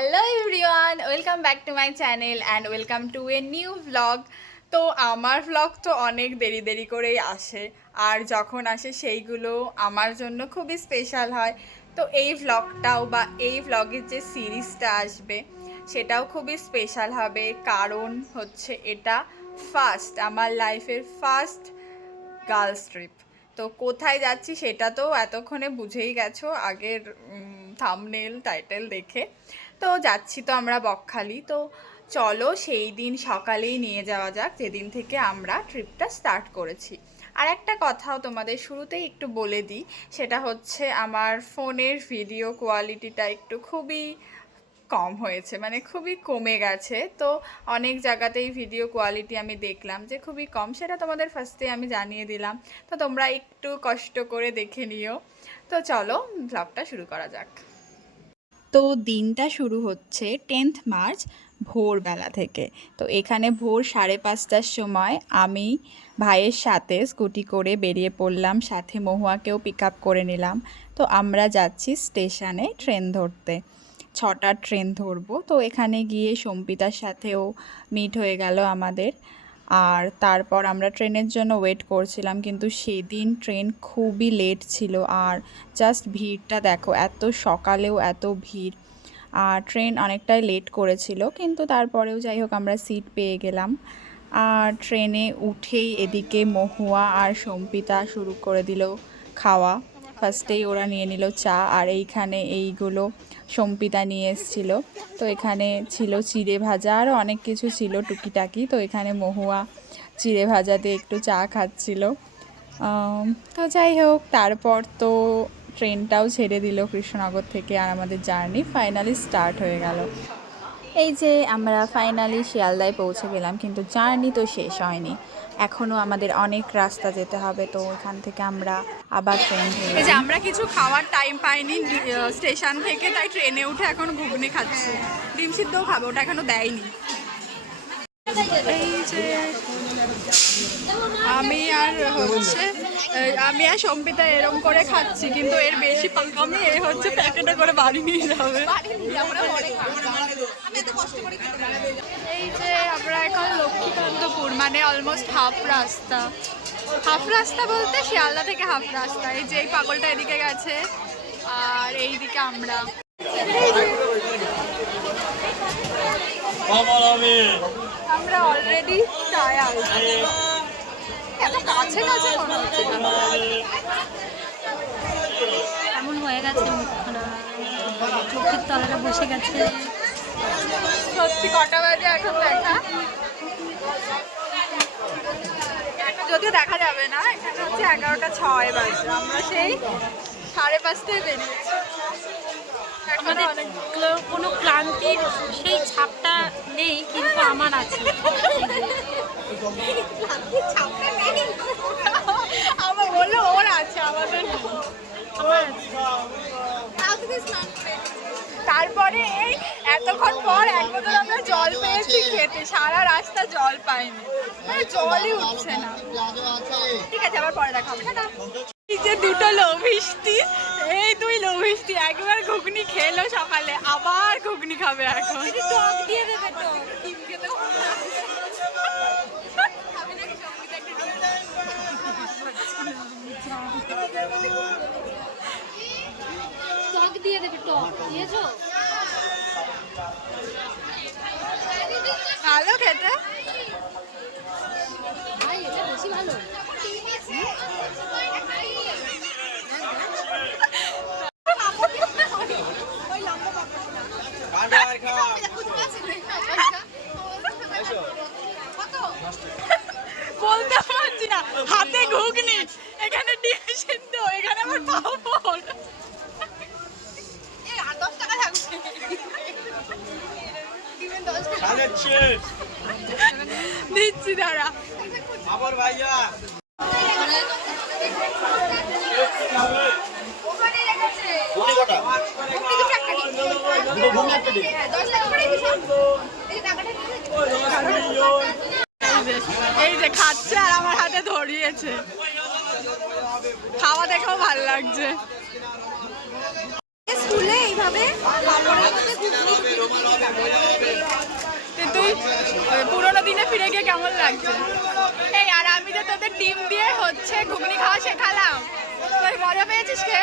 Hello everyone, welcome back to my channel and welcome to a new vlog. তো আমার vlog তো অনেক দেরি দেরি করেই আসে, আর যখন আসে সেইগুলো আমার জন্য খুবই স্পেশাল হয়। তো এই ভ্লগটাও বা এই ভ্লগের যে সিরিজটা আসবে সেটাও খুবই স্পেশাল হবে, কারণ হচ্ছে এটা আমার লাইফের ফার্স্ট গার্লস ট্রিপ। তো কোথায় যাচ্ছি সেটা তো এতক্ষণে বুঝেই গেছো আগের থাম্বনেল টাইটেল দেখে। তো যাচ্ছি তো আমরা বকখালি। তো চলো সেই দিন সকালেই নিয়ে যাওয়া যাক যেদিন থেকে আমরা ট্রিপটা স্টার্ট করেছি। আর একটা কথাও তোমাদের শুরুতেই একটু বলে দিই, সেটা হচ্ছে আমার ফোনের ভিডিও কোয়ালিটিটা একটু খুবই কম হয়েছে, মানে খুবই কমে গেছে। তো অনেক জায়গাতেই ভিডিও কোয়ালিটি আমি দেখলাম যে খুবই কম, সেটা তোমাদের ফার্স্টে আমি জানিয়ে দিলাম। তো তোমরা একটু কষ্ট করে দেখে নিও। তো চলো ব্লগটা শুরু করা যাক। তো দিনটা শুরু হচ্ছে 10th মার্চ ভোরবেলা থেকে। তো এখানে ভোর 5:30টার সময় আমি ভাইয়ের সাথে স্কুটি করে বেরিয়ে পড়লাম, সাথে মহুয়াকেও পিক আপ করে নিলাম। তো আমরা যাচ্ছি স্টেশনে ট্রেন ধরতে, 6টার ট্রেন ধরবো। তো এখানে গিয়ে সম্পিতার সাথেও মিট হয়ে গেল আমাদের। আর তারপর আমরা ট্রেনের জন্য ওয়েট করছিলাম, কিন্তু সেদিন ট্রেন খুবই লেট ছিল। আর জাস্ট ভিড়টা দেখো, এত সকালেও এত ভিড়, আর ট্রেন অনেকটাই লেট করেছিল, কিন্তু তারপরেও যাই হোক আমরা সিট পেয়ে গেলাম। আর ট্রেনে উঠেই এদিকে মহুয়া আর সম্পিতা শুরু করে দিল খাওয়া। ফার্স্টেই ওরা নিয়ে নিল চা, আর এইখানে এইগুলো সম্পিতা নিয়ে এসেছিলো। তো এখানে ছিল চিড়ে ভাজা, আরও অনেক কিছু ছিল টুকিটাকি। তো এখানে মহুয়া চিড়ে ভাজা দিয়ে একটু চা খাচ্ছিল। তো যাই হোক, তারপর তো ট্রেনটাও ছেড়ে দিল কৃষ্ণনগর থেকে, আর আমাদের জার্নি ফাইনালি স্টার্ট হয়ে গেল। এই যে আমরা ফাইনালি শিয়ালদায় পৌঁছে গেলাম, কিন্তু জার্নি তো শেষ হয়নি, এখনও আমাদের অনেক রাস্তা যেতে হবে। তো এখান থেকে আমরা আবার ট্রেন ধরে, এই যে আমরা কিছু খাওয়ার টাইম পাইনি স্টেশন থেকে, তাই ট্রেনে উঠে এখন ঘুগনি খাচ্ছি। ডিম সিদ্ধও খাবো, ওটা এখনো দেয়নি। এই যে আমি আর সম্পিতা এরম করে খাচ্ছি, কিন্তু এর বেশি পাকামি, এ হচ্ছে প্যাকেটে করে বাড়ি নিয়ে যাবে। এই যে আমরা এখন লক্ষ্মীকান্তপুর, মানে অলমোস্ট হাফ রাস্তা বলতে শিয়ালদা থেকে হাফ রাস্তা। এই যে এই পাগলটা এদিকে গেছে, আর এইদিকে আমরা। আমরা অলরেডি টায়ার্ড, এত কাছে কাছে মনে হচ্ছে। এমন হয়ে গেছে মুখখানা, চোখের তলাটা বসে গেছে। সত্যি কটা বাজে এখন দেখা, যদিও দেখা যাবে না, এখানে হচ্ছে 11:06 বাজে। আমরা সেই 5:30টায় বেরিয়েছি। আমাদের কোনো ক্লান্তির সেই ছাপটা নেই, কিন্তু আমার আছে। আমার বললো ওর আছে, আমাদের আমার তারপরে এই এতক্ষণ পর এক বোতল আমরা জল পেয়েছি খেতে, সারা রাস্তা জল পাইনি, মানে জলই উঠছে না। ঠিক আছে, আবার পরে দেখা হবে। এই যে দুটো লোভিষ্টি, এই দুই লোভিষ্টি একবার ঘুগনি খেলো সকালে, আবার ঘুগনি খাবে এখন। টক দিয়ে দেবে তো। টক দিয়ে দেবে, টক দিয়েছো? ভালো খেতে, ভাই এটা বেশি ভালো। বলতে পারছি না, হাতে ঘুগনি, এখানে ডিম সিদ্ধ, এখানে আমার পাপড়। দিচ্ছি দাঁড়া। এই যে খাচ্ছে আর আমার হাতে ধরিয়েছে, খাওয়া দেখেও ভালো লাগছে। স্কুলে এইভাবে তুই পুরোনো দিনে ফিরে গিয়ে কেমন লাগছে? এই আর আমি যে তোদের ডিম দিয়ে হচ্ছে ঘুগনি খাওয়া শেখালাম, তুই মজা পেয়েছিস কে?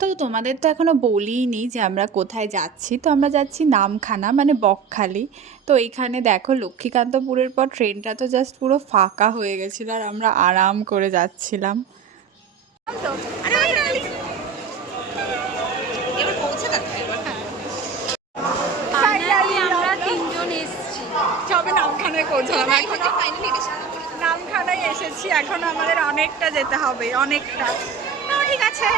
তো তোমাদের তো এখনো বলিনি যে আমরা কোথায় যাচ্ছি। তো আমরা যাচ্ছি নামখানা, মানে বকখালি। তো এইখানে দেখো লক্ষ্মীকান্তপুরের পর ট্রেনটা তো জাস্ট পুরো ফাঁকা হয়ে গেছিলো আর আমরা আরাম করে যাচ্ছিলাম। আমরা তিনজন এসেছি। সবে নামখানায় পৌঁছলাম, নামখানায় এসেছি, এখন আমাদের অনেকটা যেতে হবে, অনেকটা। তো ঠিক আছে,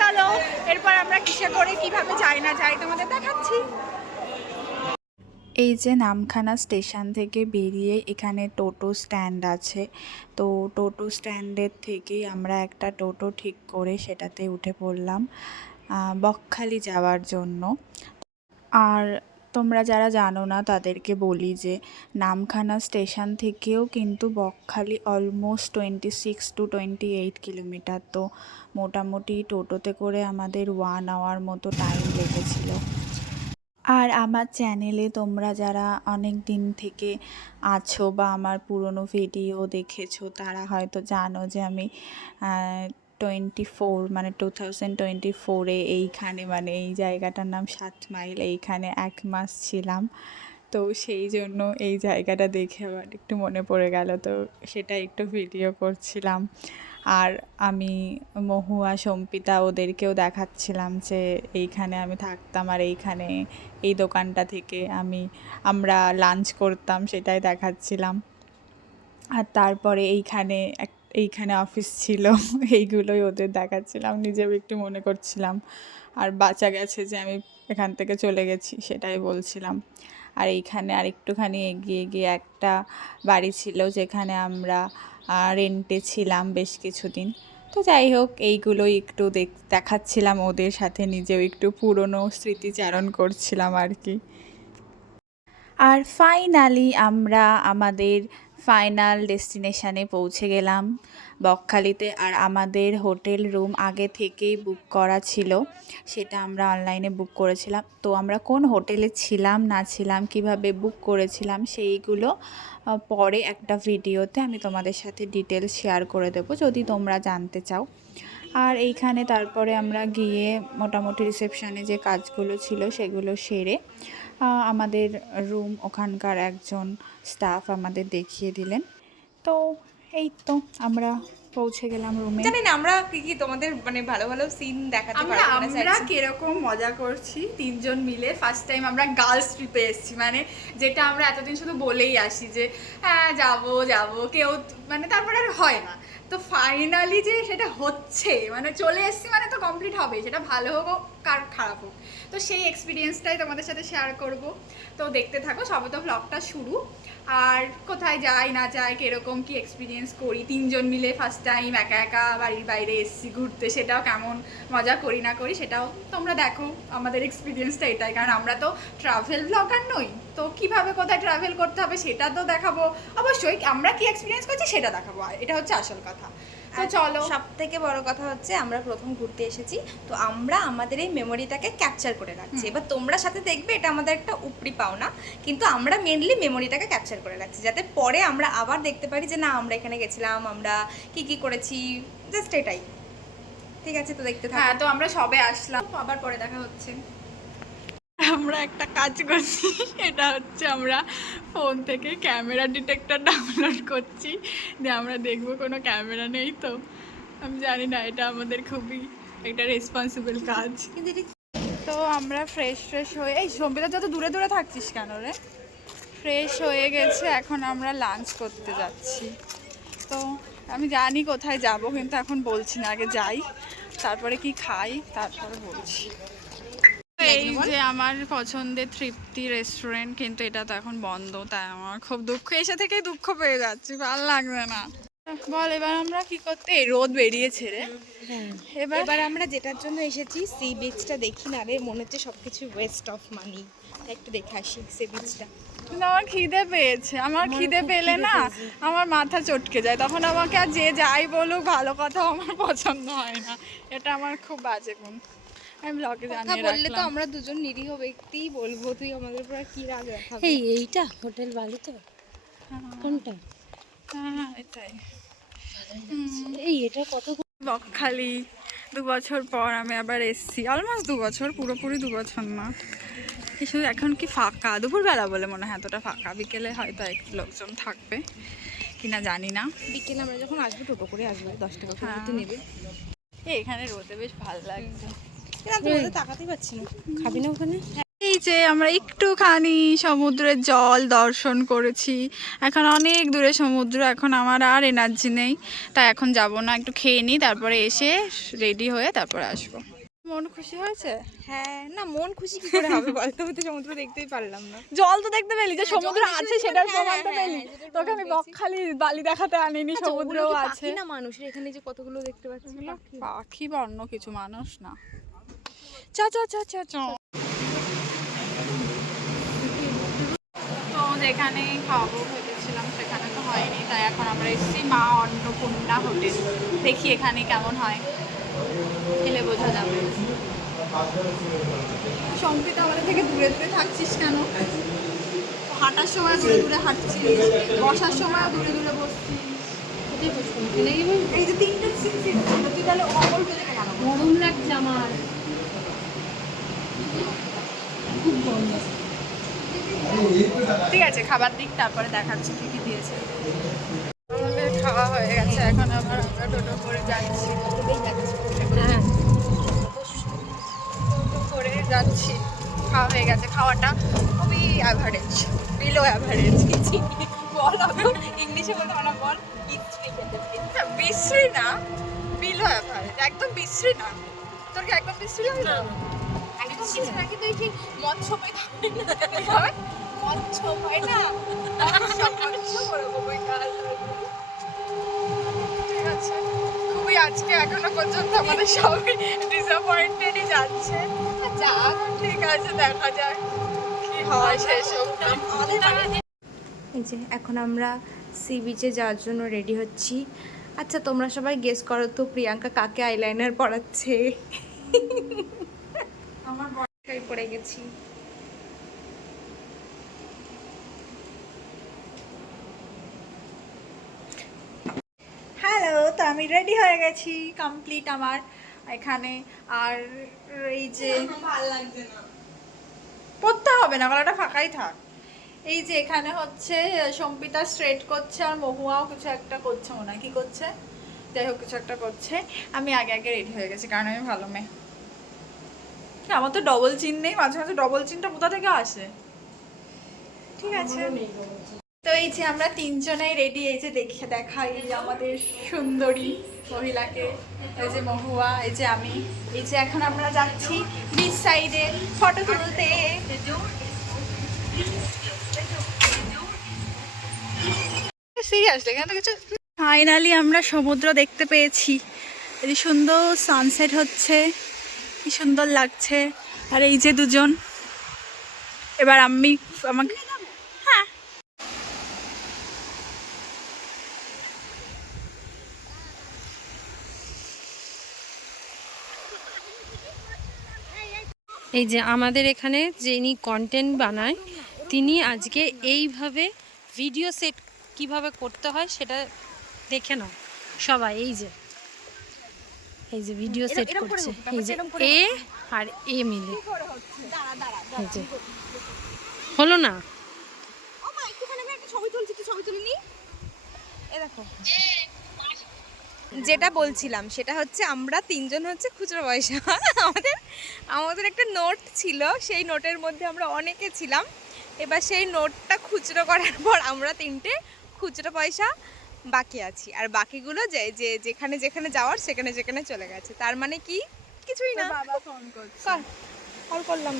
চলো এরপর আমরা কিসে করে কিভাবে যাই না যাই তোমাদের দেখাচ্ছি। এই যে নামখানা স্টেশন থেকে বেরিয়ে এখানে টোটো স্ট্যান্ড আছে। তো টোটো স্ট্যান্ডের থেকেই আমরা একটা টোটো ঠিক করে সেটাতে উঠে পড়লাম বকখালি যাওয়ার জন্য। আর তোমরা যারা জানো না তাদেরকে বলি যে নামখানা স্টেশন থেকেও কিন্তু বকখালি অলমোস্ট 26 to 28 কিলোমিটার। তো মোটামুটি টোটোতে করে আমাদের 1 আওয়ার মতো টাইম লেগেছিল। আর আমার চ্যানেলে তোমরা যারা অনেক দিন থেকে আছো বা আমার পুরনো ভিডিও দেখেছো তারা হয়তো জানো যে আমি 24 মানে 2024-এ এইখানে, মানে এই জায়গাটার নাম 7 মাইল, এইখানে 1 মাস ছিলাম। তো সেই জন্য এই জায়গাটা দেখে আবার একটু মনে পড়ে গেল, তো সেটা একটু ভিডিও করছিলাম। আর আমি মহুয়া, সম্পিতা ওদেরকেও দেখাচ্ছিলাম যে এইখানে আমি থাকতাম আর এইখানে এই দোকানটা থেকে আমরা লাঞ্চ করতাম, সেটাই দেখাচ্ছিলাম। আর তারপরে এইখানে অফিস ছিল, এইগুলোই ওদের দেখাচ্ছিলাম, নিজেও একটু মনে করছিলাম। আর বাঁচা গেছে যে আমি এখান থেকে চলে গেছি সেটাই বলছিলাম। আর এইখানে আর একটুখানি এগিয়ে গিয়ে একটা বাড়ি ছিল যেখানে আমরা রেন্টে ছিলাম বেশ কিছুদিন। তো যাই হোক, এইগুলোই একটু দেখাচ্ছিলাম ওদের সাথে, নিজেও একটু পুরনো স্মৃতিচারণ করছিলাম আর কি। আর ফাইনালি আমরা আমাদের ফাইনাল ডেস্টিনেশানে পৌঁছে গেলাম বকখালিতে। আর আমাদের হোটেল রুম আগে থেকেই বুক করা ছিল, সেটা আমরা অনলাইনে বুক করেছিলাম। তো আমরা কোন হোটেলে ছিলাম না ছিলাম, কিভাবে বুক করেছিলাম, সেইগুলো পরে একটা ভিডিওতে আমি তোমাদের সাথে ডিটেলস শেয়ার করে দেবো যদি তোমরা জানতে চাও। আর এইখানে তারপরে আমরা গিয়ে মোটামুটি রিসেপশানে যে কাজগুলো ছিল সেগুলো সেরে আমাদের রুম ওখানকার একজন স্টাফ আমাদের দেখিয়ে দিলেন। তো এই তো আমরা পৌঁছে গেলাম রুমে। জানি না আমরা কি তোমাদের মানে ভালো ভালো সিন দেখাতে পারবো না। আমরা কিরকম মজা করছি তিনজন মিলে। ফার্স্ট টাইম আমরা গার্লস ট্রিপে এসেছি, মানে যেটা আমরা এতদিন শুধু বলেই আসি যে হ্যাঁ যাবো যাবো, কেউ মানে তারপরে আর হয় না। তো ফাইনালি যে সেটা হচ্ছে, মানে চলে এসেছি, মানে তো কমপ্লিট হবে, সেটা ভালো হোক কার খারাপ হোক। তো সেই এক্সপিরিয়েন্সটাই তোমাদের সাথে শেয়ার করব। তো দেখতে থাকো, সবে তো ভ্লগটা শুরু। আর কোথায় যাই না যাই, কীরকম কী এক্সপিরিয়েন্স করি তিনজন মিলে, ফার্স্ট টাইম একা একা বাড়ির বাইরে এসেছি ঘুরতে, সেটাও কেমন মজা করি না করি সেটাও তোমরা দেখো। আমাদের এক্সপিরিয়েন্সটা এটাই, কারণ আমরা তো ট্রাভেল ব্লগার নই, তো কিভাবে কোথায় ট্রাভেল করতে হবে সেটা তো দেখাবো অবশ্যই, আমরা কি এক্সপিরিয়েন্স করছি সেটা দেখাবো, এটা হচ্ছে আসল কথা। তো চলো, সব থেকে বড় কথা হচ্ছে আমরা প্রথম ঘুরতে এসেছি, তো আমরা আমাদের এই মেমোরিটাকে ক্যাপচার করে রাখছি। এবার তোমরা সাথে দেখবে, এটা আমাদের একটা উপরি পাওনা, কিন্তু আমরা মেনলি মেমোরিটাকে ক্যাপচার করে রাখছি যাতে পরে আমরা আবার দেখতে পারি যে না আমরা এখানে গেছিলাম, আমরা কি করেছি, জাস্ট এটাই। ঠিক আছে, তো দেখতে থাকো। হ্যাঁ, তো আমরা সবে আসলাম, আবার পরে দেখা হচ্ছে। আমরা একটা কাজ করছি, এটা হচ্ছে আমরা ফোন থেকে ক্যামেরা ডিটেক্টর ডাউনলোড করছি যে আমরা দেখবো কোনো ক্যামেরা নেই। তো আমি জানি না, এটা আমাদের খুবই একটা রেসপন্সিবল কাজ। তো আমরা ফ্রেশ হয়ে, এই সম্বিতা যত দূরে দূরে থাকছিস কেন রে? ফ্রেশ হয়ে গেছে, এখন আমরা লাঞ্চ করতে যাচ্ছি। তো আমি জানি কোথায় যাব, কিন্তু এখন বলছি না, আগে যাই, তারপরে কি খাই তারপরে বলছি। এই যে আমার পছন্দের তৃপ্তি রেস্টুরেন্ট, কিন্তু এটা তো এখন বন্ধ, তাই আমার খুব দুঃখ, এসে থেকেই দুঃখ পেয়ে যাচ্ছি, ভালো লাগবে না। বল এবার আমরা কি করতে, রোদ বেরিয়েছে রে। এবার আমরা যেটার জন্য এসেছি, সি বিচটা দেখি না রে, মনে হচ্ছে সবকিছু ওয়েস্ট অফ মানি, একটু দেখে আসি সি বিচটা। কিন্তু আমার খিদে পেয়েছে, আমার খিদে পেলে না আমার মাথা চটকে যায়, তখন আমাকে আর যে যাই বলুক ভালো কথা আমার পছন্দ হয় না, এটা আমার খুব বাজে গুণ। আমি ব্লগে কথা জানিয়ে বললে তো রাখলাম। আমরা দুজন নিরীহ ব্যক্তিই বলবো, তুই আমাদের উপর আর কি রাগ দেখাবি? এইটা হোটেল বালি তো কোনটা? হ্যাঁ এটাই। এটা কত? বকখালি 2 বছর পর আমি আবার এসছি, অলমোস্ট 2 বছর, পুরোপুরি 2 বছর না। শুধু এখন কি ফাঁকা, দুপুরবেলা বলে মনে হয় এতটা ফাঁকা, বিকেলে হয়তো একটু লোকজন থাকবে কিনা জানি না। বিকেলে আমরা যখন আসবো টোটো করে আসবো, 10 টাকা করে হ্যাঁ। দিতে নেবে। এখানে রোদে বেশ ভালো লাগছে। এরা তো ওদের তাকাতেই পাচ্ছি না। খাবি না ওখানে? এই যে আমরা একটুখানি সমুদ্রের জল দর্শন করেছি, এখন অনেক দূরে সমুদ্র, এখন আমার আর এনার্জি নেই, তাই এখন যাব না, একটু খেয়ে নিই, তারপরে এসে রেডি হয়ে তারপরে আসবো। মন খুশি হয়েছে? হ্যাঁ, না মন খুশি কি করে হবে বলতো, আমি তো সমুদ্র দেখতেই পারলাম না। জল তো দেখতে পেলি, যে সমুদ্র জল আছে দেখতে সেটার পেলাম, প্রমাণ তো হ্যাঁ, পেলি। হ্যাঁ, সেটার তোকে আমি প্রমাণ পেয়েছি। বকখালি বালি দেখাতে আনিনি, আচ্ছা, ওগুলো সমুদ্রও কি আছে। পাখি না মানুষের, এখানে যে কতগুলো দেখতে পাচ্ছি পাখি। পাখি বা অন্য কিছু, মানুষ না। চা চা চা চা চা। তো যেখানে খাবো ভেবেছিলাম সেখানে তো হয়নি, তাই এখন আমরা এসেছি মা অন্নপূর্ণা হোটেল। দেখি এখানে কেমন হয়, খেলে বোঝা যাবে। সম্প্রীত আমাদের থেকে দূরে দূরে থাকছিস কেন? হাঁটার সময় দূরে দূরে হাঁটছিস, বসার সময় দূরে দূরে বসছিস। এই যে 3টে সিট ছিল, তুই তাহলে অমল পেলে কেন? গরম লাগছে আমার, খুব গরম লাগছে। ঠিক আছে, খাবার দিক, তারপরে দেখাচ্ছি কি কি দিয়েছে। আমাদের খাওয়া হয়ে গেছে, এখন আবার আমরা টোটো করে যাচ্ছি। হ্যাঁ, টোটো করে যাচ্ছি, খাওয়া হয়ে গেছে, খাওয়াটা খুবই অ্যাভারেজ, বিলো অ্যাভারেজ। বল ইংলিশে বলতে মানে বল। বিশ্রী না, বিলো অ্যাভারেজ, একদম বিশ্রী না। তোর কি একদম বিশ্রী লাগলো? একদম বিশ্রী নাকি? তুই কি মৎস্য পাই হয়, মৎস্য পাই না, মৎস্য করে বই কাল। ঠিক আছে, খুবই আজকে এখনো পর্যন্ত আমাদের সবাই ডিসঅ্যাপয়েন্টেডই যাচ্ছে। যাক ঠিক আছে, দেখা যাক কি হয় শেষ অবধি। এই যে এখন আমরা সি বিচে যাওয়ার জন্য রেডি হচ্ছি। আচ্ছা তোমরা সবাই গেস করো তো প্রিয়াঙ্কা কাকে আইলাইনার পরাচ্ছে? আমার বড় পড়ে গেছি। হ্যালো, তো আমি রেডি হয়ে গেছি, কমপ্লিট আমার এখানে। আর এই যে ভালো লাগছে না, পড়তে হবে না, গলাটা ফাঁকাই থাক। এই যে এখানে হচ্ছে সম্পিতা স্ট্রেট করছে, আর মহুয়াও কিছু একটা করছে, মনে হয় কি করছে, যাই হোক কিছু একটা করছে। আমি আগে আগে রেডি হয়ে গেছি, কারণ আমি ভালো মেয়ে। আমার তো ডবল চিন নেই, মাঝে মাঝে ডবল চিনটা কোথা থেকে আসে। ঠিক আছে, তো এই যে আমরা 3 জনেই রেডি, এই যে দেখাই আমাদের সুন্দরী মহিলাকে, এই যে মহুয়া, এই যে আমি। এই যে এখন আমরা যাচ্ছি বিচ সাইডে ফটো তুলতে। সিরিয়াসলি এখানে কিছু। ফাইনালি আমরা সমুদ্র দেখতে পেয়েছি, এই যে সুন্দর সানসেট হচ্ছে, কি সুন্দর লাগছে। আর এই যে দুজন, এবার আমাকে হ্যাঁ এই যে আমাদের এখানে যিনি কন্টেন্ট বানায় তিনি আজকে এইভাবে ভিডিও সেট কিভাবে করতে হয় সেটা দেখে নাও সবাই। এই যে ভিডিও সেট করছে, এই যে এ আর এ মিলে। এই যে হলো না? যেটা বলছিলাম সেটা হচ্ছে আমরা 3 জন হচ্ছে খুচরো পয়সা। আমাদের আমাদের একটা নোট ছিল, সেই নোটের মধ্যে আমরা অনেকে ছিলাম। এবার সেই নোটটা খুচরো করার পর আমরা 3টে খুচরো পয়সা বাকি আছি, আর বাকিগুলো যেখানে যেখানে যাওয়ার সেখানে যেখানে চলে গেছে। তার মানে কি কিছুই না। বাবা ফোন করছে, কল করলাম।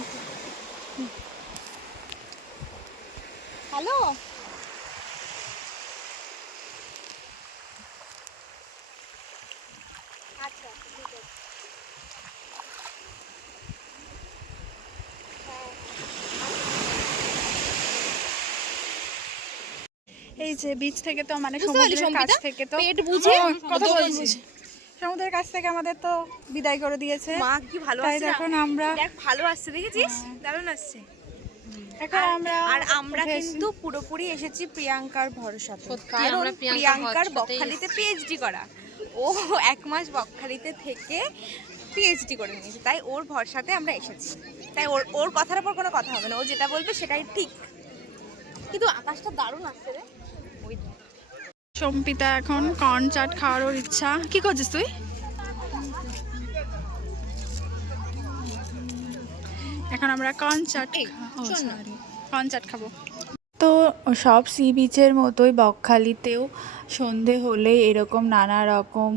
হ্যালো, আচ্ছা ঠিক আছে। এই যে বিচ থেকে তো মানে বুঝতে পারলি সমুদ্রের কাছ সম্পিতা? থেকে তো পেট বুঝে কথা দোকান বলছি বুঝে। সমুদ্রের কাছ থেকে আমাদের তো বিদায় করে দিয়েছে। মা কি ভালো তাই আসছে না? এখন আমরা দেখ ভালো আসছে, দেখেছিস? দারুণ আসছে। এখন আমরা আর আমরা উঠে এসেছি। কিন্তু পুরোপুরি এসেছি প্রিয়াঙ্কার ভরসাতে, সত্যি, কারণ আমরা প্রিয়াঙ্কার প্রিয়াঙ্কার ভরসাতেই বকখালিতে পিএইচডি করা, ও 1 মাস বকখালিতে থেকে পিএইচডি করে নিয়েছে, তাই ওর ভরসাতে আমরা এসেছি। তাই ওর ওর কথার উপর কোনো কথা হবে না, ও যেটা বলবে সেটাই ঠিক। কিন্তু আকাশটা দারুণ আসছে রে, ওই দেখ। সম্পিতা এখন কর্ন চাট খাওয়ার ওর ইচ্ছা। কি করছিস তুই? এখন আমরা কর্ন চাট শোন না। কর্ন চাট খাবো। তো সব সি বিচের মতোই বকখালিতেও সন্ধে হলে এরকম নানা রকম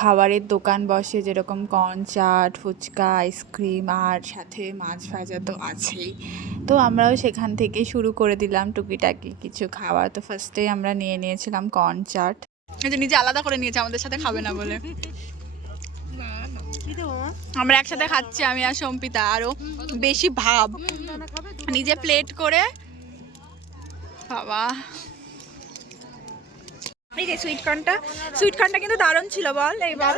খাবারের দোকান বসে, যেরকম কর্ন চাট, ফুচকা, আইসক্রিম আর সাথে মাছ ভাজা তো আছেই। তো আমরাও সেখান থেকে শুরু করে দিলাম টুকিটাকি কিছু খাওয়া। তো ফার্স্টেই আমরা নিয়ে নিয়েছিলাম কর্ন চাট। এই যে নিজে আলাদা করে নিয়েছে, আমাদের সাথে খাবে না বলে। আমরা একসাথে খাচ্ছি, আমি আর সম্পিতা। আরো বেশি ভাব, নিজে প্লেট করে। বাবা, এই যে সুইট কর্নটা কিন্তু দারুণ ছিল বল। এইবার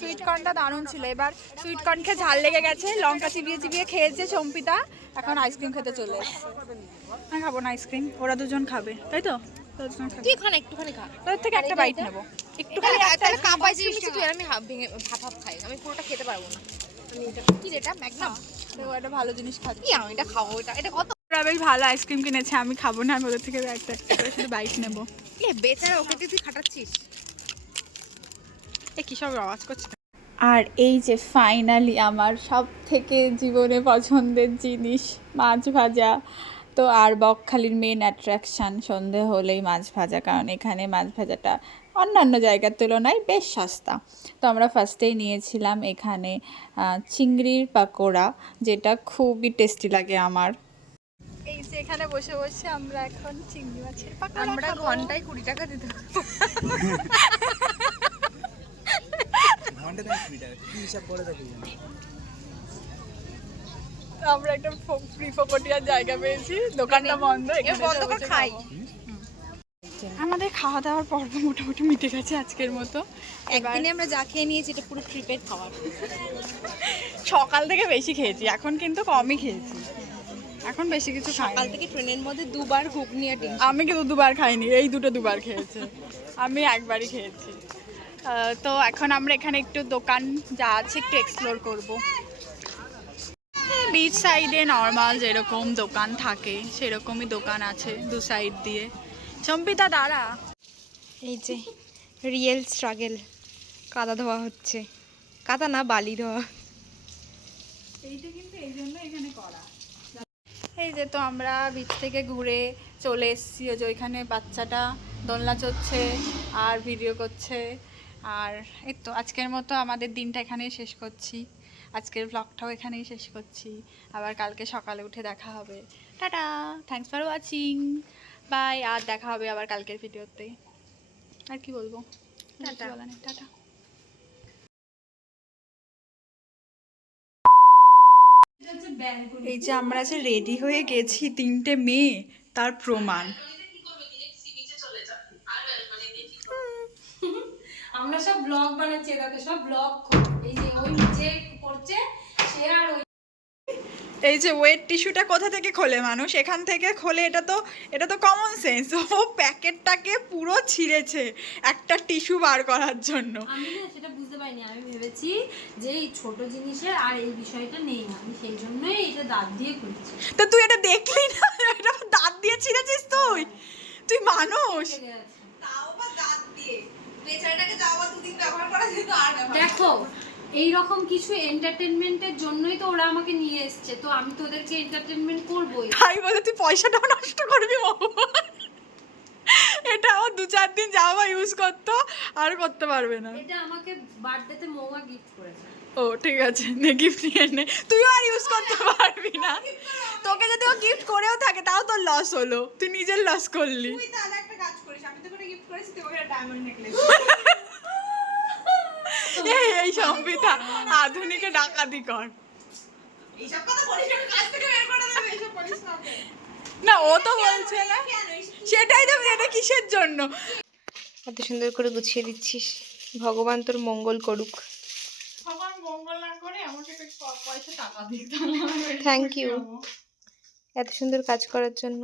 সুইট কর্নটা দারুণ ছিল। এবার সুইট কর্ন খেয়ে ঝাল লেগে গেছে, লঙ্কা চিবিয়ে চিবিয়ে খেয়েছে সম্পিতা। এখন আইসক্রিম খেতে চলে এসেছে। আমি খাবো না আইসক্রিম, ওরা দুজন খাবে, তাই তো? তুই খান, একটুখানি খা। তোদের থেকে একটা বাইট নেবো, একটুখানি। তাহলে কাপাই জিনিসটা তুই আর আমি ভেঙে হাফ হাফ খাই, আমি পুরোটা খেতে পারবো না। আমি এটা কি রে, এটা ম্যাগনাম? ও একটা ভালো জিনিস খাচ্ছে। কি আমি এটা খাবো? এটা কত? ওরা বেশ ভালো আইসক্রিম কিনেছে, আমি খাবো না, আমি ওদের থেকে একটা একটা করে শুধু বাইট নেবো। এ বেচারা, ওকে তুই খাটাচ্ছিস। এ কি সব আওয়াজ করছে? আর এই যে ফাইনালি আমার সব থেকে জীবনে পছন্দের জিনিস মাছ ভাজা। তো আর বকখালির মেন অ্যাট্রাকশান সন্ধে হলেই মাছ ভাজা, কারণ এখানে মাছ ভাজাটা অন্যান্য জায়গার তুলনায় বেশ সস্তা। তো আমরা ফার্স্টেই নিয়েছিলাম এখানে চিংড়ির পাকোড়া, যেটা খুবই টেস্টি লাগে আমার। এই যে এখানে বসে বসে আমরা এখন চিংড়ি মাছের পাকোড়া আমরা খাবো। ঘন্টায় 20 টাকা দিতে হবে। আমরা একটা ফ্রি ফকটিয়ার জায়গা পেয়েছি, দোকানটা বন্ধ, এখানে বন্ধ করে বসে খাই। খাবো। আমাদের খাওয়া দাওয়ার পর্ব মোটামুটি মিটে গেছে আজকের মতো। একদিনে আমরা যা খেয়ে নিয়েছি এটা পুরো ট্রিপের খাবার। সকাল থেকে বেশি খেয়েছি, এখন কিন্তু কমই খেয়েছি, এখন বেশি কিছু খাই। সকাল থেকে ট্রেনের মধ্যে 2 বার ঘুগনি আর ডিম। আমি কিন্তু 2 বার খাইনি, এই দুটো 2 বার খেয়েছে, আমি একবারই খেয়েছি। তো এখন আমরা এখানে একটু দোকান যা আছে একটু এক্সপ্লোর করবো। বিচ সাইডে নর্মাল যেরকম দোকান থাকে সেরকমই দোকান আছে দু সাইড দিয়ে। সম্পিতা দাঁড়া। এই যে রিয়েল স্ট্রাগল, কাদা ধোয়া হচ্ছে, কাদা না বালি ধোয়া। এইটা কিন্তু এই জন্য এখানে করা। এই যে তো আমরা বিচ থেকে ঘুরে চলে এসেছি, ওই যে ওইখানে বাচ্চাটা দোলনা চড়ছে আর ভিডিও করছে। আর এই তো আজকের মতো আমাদের দিনটা এখানেই শেষ করছি, আজকের ব্লগটাও এখানেই শেষ করছি। আবার কালকে সকালে উঠে দেখা হবে। Tata, thanks for watching, bye. আর দেখা হবে আবার কালকের ভিডিওতে। আর কি বলবো, টাটা। টাটা। এই যে আমরা যে রেডি হয়ে গেছি 3টে মেয়ে, তার প্রমাণ। আমরা সব ব্লগ বানাচ্ছি, তাতে সব ব্লগ এই যে ওই যে করছে সে আর ওই এই যে ওয়েট টিস্যুটা কোথা থেকে খোলে মানুষ, এখান থেকে খোলে। এটা তো কমন সেন্স। ও প্যাকেটটাকে পুরো ছিঁড়েছে একটা টিস্যু বার করার জন্য। আমি না সেটা বুঝতে পারিনি, আমি ভেবেছি যে এই ছোট জিনিসের আর এই বিষয়টা নেই, আমি সেই জন্যই এটা দাঁত দিয়ে খুলেছি। তো তুই এটা দেখলি না? এটা দাঁত দিয়ে ছিঁড়েছিস তুই মানুষ। তাও বা দাঁত দিয়ে, বেচারাটাকে যাও বা 2 দিন ব্যবহার করা যেত আর ব্যবহার। দেখো এই রকম কিছু এন্টারটেনমেন্টের জন্যই তো ওরা আমাকে নিয়ে এসছে, তো আমি তো ওদেরকে এন্টারটেনমেন্ট করবোই। তাই বলে তুই পয়সাটাও নষ্ট করবি বাবা। এটা ও 2-4 দিন যাওয়া ইউজ করতো, আর করতে পারবে না। এটা আমাকে বার্থডেতে মৌয়া গিফট করেছে। ও ঠিক আছে, নে গিফট নিয়ে নে, তুইও আর ইউজ করতে পারবি না। তোকে যদি ও গিফট করেও থাকে তাও তোর লস হলো, তুই নিজের লস করলি। তুই তাহলে একটা কাজ করিস, আমি তোকে গিফট করেছি, তুই আমাকে ডায়মন্ড নেকলেস। এই সম্পিতা আধুনিকে ডাকাতি কর। এইসব কথা বলিস না, কাজ থেকে বের করে দেবে, এইসব বলিস না ওকে। না ও তো বলছে না, সেটাই তো, এটা কিসের জন্য? এত সুন্দর করে গুছিয়ে দিচ্ছিস, ভগবান তোর মঙ্গল করুক। আমার মঙ্গল না করে আমাকে একটু পয়সা টাকা দিক, তাহলে আমি থ্যাংক ইউ এত সুন্দর কাজ করার জন্য।